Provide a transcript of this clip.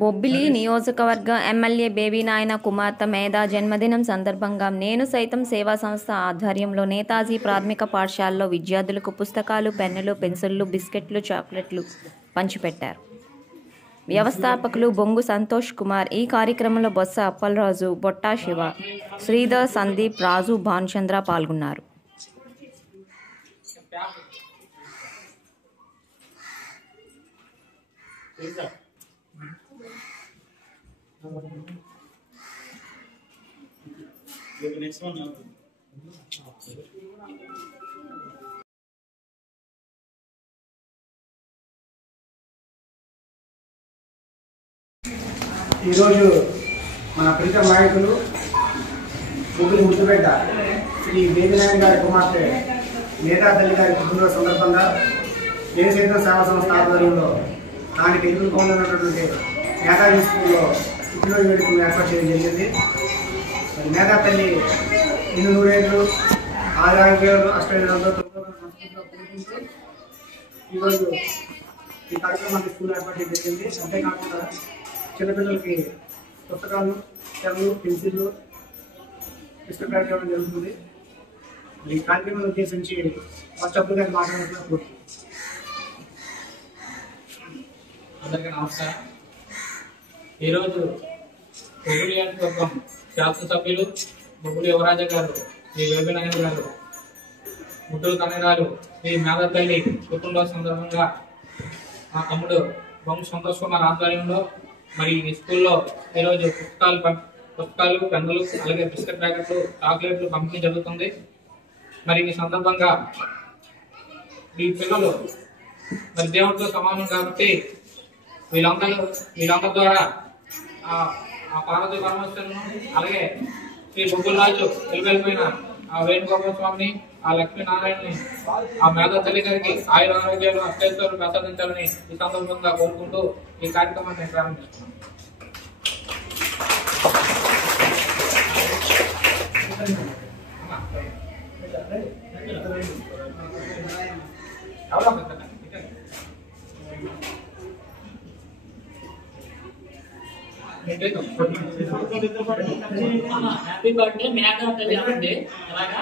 బొబ్బిలి నియోజకవర్గ MLA baby నాయన కుమార్తె మేధా జన్మదినం సందర్భంగా నేను సైతం సేవా సంస్థ ఆధ్వర్యంలో నేతాజీ ప్రాథమిక పాఠశాలలో విద్యార్థులకు పుస్తకాలు, పెన్నులు, పెన్సిళ్లు, బిస్కెట్లు, చాక్లెట్లు పంచిపెట్టారు. వ్యవస్థాపకులు బొంగు సంతోష్ కుమార్, ఈ కార్యక్రమంలో బొత్స అప్పలరాజు, బొట్టా శివ, శ్రీధర్, సందీప్, రాజు, భానుచంద్ర పాల్గొన్నారు. ఈరోజు మన ప్రీతం నాయకులు బొబ్బిలి ముద్దుబిడ్డ శ్రీ బేబీ నాయన గారి కుమార్తె మేధా తల్లి గారి పుట్టినరోజు సందర్భంగా నేను సైతం సేవా సంస్థ ఆధ్వర్యంలో దానికి ఎదుర్కొన్నటువంటి నేతాజీ స్కూల్లో పుట్టినరోజు వేడుకలు ఏర్పాటు చేయడం జరిగింది. మేధా తల్లి 200 ఏళ్ళు ఆరోగ్యాలు అష్టైర్యాలతో సంస్కృతిలో పూజించు ఈరోజు ఈ కార్యక్రమాన్ని స్కూల్ ఏర్పాటు చేయడం జరిగింది. అంతేకాకుండా చిన్నపిల్లలకి పుస్తకాలు, పెన్నులు, పెన్సిళ్ళు డిస్ట్రిబ్యూట్ చేయడం జరుగుతుంది. ఈ కార్యక్రమాన్ని ఉద్దేశించి ఫస్ట్ గారు మాట్లాడుతున్నారు. అందరికీ నమస్కారం. ఈరోజు బొబ్బిలి నియోజకవర్గం శాసనసభ్యులు బొబ్బిలి యువరాజ గారు, శ్రీ బేబీ నాయన గారు, ముద్దుల కన్నగారు, శ్రీ మేధా తల్లి పుట్టినరోజు సందర్భంగా మా తమ్ముడు బొంగు సంతోష్ కుమార్ ఆధ్వర్యంలో మరి ఈ స్కూల్లో ఈరోజు పుస్తకాలు, పెన్నులు, అలాగే బిస్కెట్ ప్యాకెట్లు, చాక్లెట్లు పంపిణీ జరుగుతుంది. మరి ఈ సందర్భంగా ఈ పిల్లలు మరి దేవుడితో సమానం కాబట్టి వీళ్ళందరి ద్వారా ఆ పార్వతీ పరమేశ్వరులను, అలాగే శ్రీ బొబ్బిలి రాజు వెళ్ళిపోయిన ఆ వేణుగోపాల స్వామిని, ఆ లక్ష్మీనారాయణని, ఆ మేధా తల్లి గారికి ఆయుర ఆరోగ్యాలు అష్టైశ్వర్యాలు ప్రసాదించాలని ఈ సందర్భంగా కోరుకుంటూ ఈ కార్యక్రమాన్ని ప్రారంభిస్తున్నాం. హ్యాపీ బర్త్డే మేఘా తల్లి అంటే అలాగా